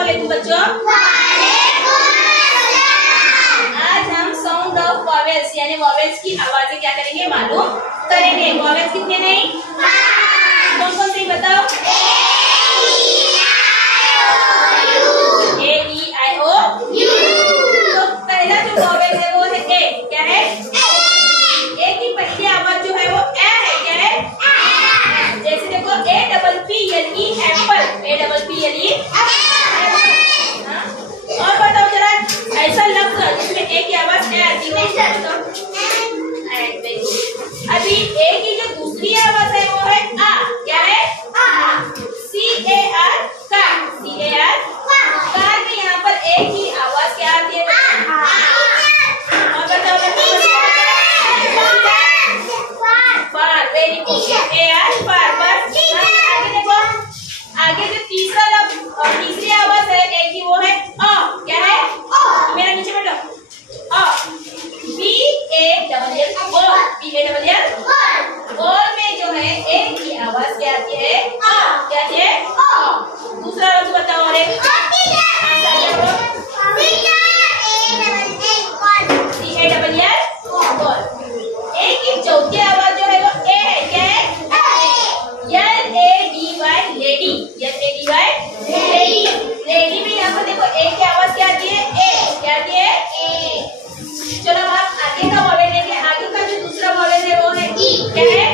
अस्सलामुअलैकुम बच्चों। आज हम साउंड ऑफ वॉवेल्स यानी वॉवेल्स की आवाजें क्या करेंगे, मालूम करेंगे। वॉवेल्स कितने नहीं, कौन कौन से बताओ? ए ई आई ओ यू। तो पहला जो वॉवेल है वो है ए। क्या है? ए की पहली आवाज जो है वो ए है। क्या है? जैसे देखो A double P L E Apple, A double P L E. और बताओ जरा ऐसा लफ्ज जिसमें ए की आवाज ए आती है। अभी ए की जो दूसरी आवाज है वो है आ। क्या है? C A R, car. C A R, car में यहाँ पर ए की आवाज क्या आती है? और बताओ far. Very good, A R far. बस आगे देखो, आगे जो तीसरा लफ्ज और तीसरी आवाज है ए की वो है अ। क्या है? मेरा नीचे बैठो। Uh, B A double L, ball. B A double L, ball में जो है ए की आवाज क्या आती है? अ। क्या आती है? अ। दूसरा लफ्ज बताओ। और एक सी ए डबल एल, बॉल। ए की चौथी आवाज जो है वो ए है। क्या है? L A D Y, lady. L A D Y, lady. Lady में यहाँ पर देखो ए की आवाज क्या आती है? ए। क्या आती है? ए। चलो आप आगे का वॉवेल लेंगे। आगे का जो दूसरा वॉवेल है वो है ई। क्या है?